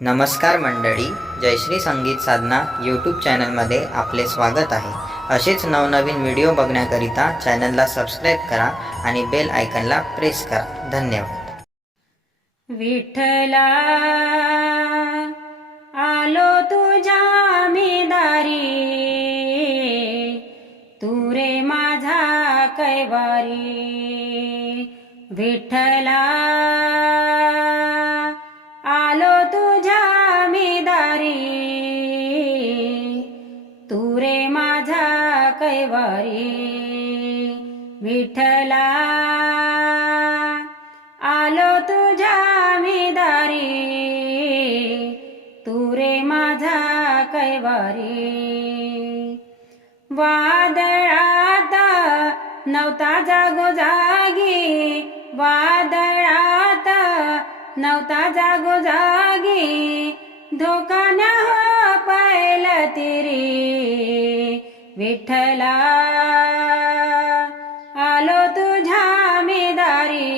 नमस्कार मंडळी जयश्री संगीत साधना यूट्यूब चॅनलमध्ये आपले स्वागत आहे. असेच नवनवीन व्हिडिओ बघण्याकरिता चॅनलला सबस्क्राईब करा आणि बेल आयकनला प्रेस करा. धन्यवाद. विठ्ठला आलो तुझ्या मेदारी तू रे माझा कैवारी. विठ्ठला माझा विठला आलो तुझ्या मेदारी तू रे माझा कैवारी. वादळात नवता जागो जागी वादळात नवता जागो जागी धोका न हो पायल तिरी विठ्ठला आलो तुझ्या मेदारी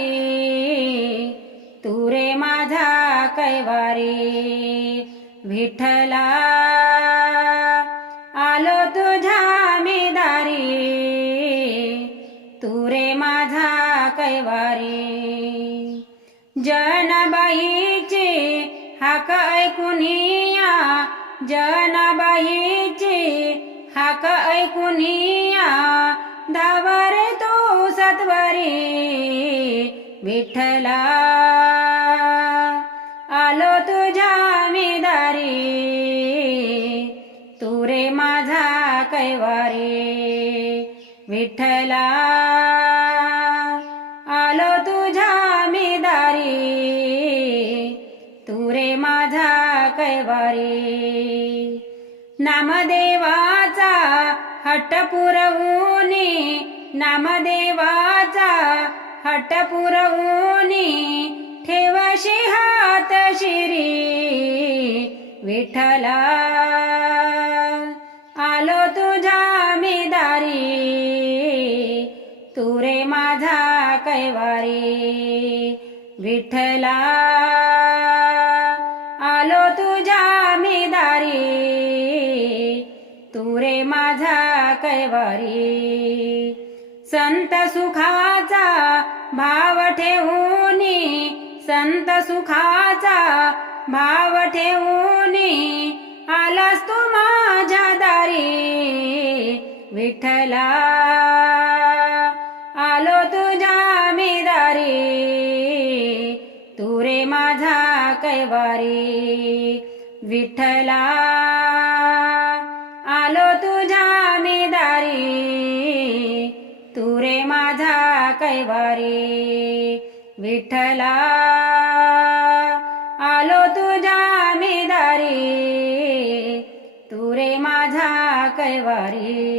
तू रे माझा कैवारी. विठ्ठला आलो तुझ्या मेदारी तू रे माझा कैवारी. जनबाईचे हाक ऐकून या जनबाईचे हाक ऐकून या धावारे तो सत्वरी. विठ्ठला आलो तुझ्या मिदारी. तू रे माझा कैवारी. विठ्ठला आलो तुझ्या मिदारी. तू रे माझा कैवारी. नामदेवाचा हट्ट पुरवूनी नामदेवाचा हट्ट पुरवूनी ठेवशी हात शिरी विठ्ठला. आलो तुझ्या मेदारी तू रे माझा कैवारी. विठ्ठला. कैवारी संत सुखाचा भाव ठेवून संत सुखाचा भाव ठेवूनी आलास तू माझ्या दारी. विठ्ठला आलो तुझ्या मेदारी. तू रे माझा कैवारी. विठ्ठला कैवारी? विठ्ठला आलो तुझ्या मेदारी तू रे माझा कैवारी.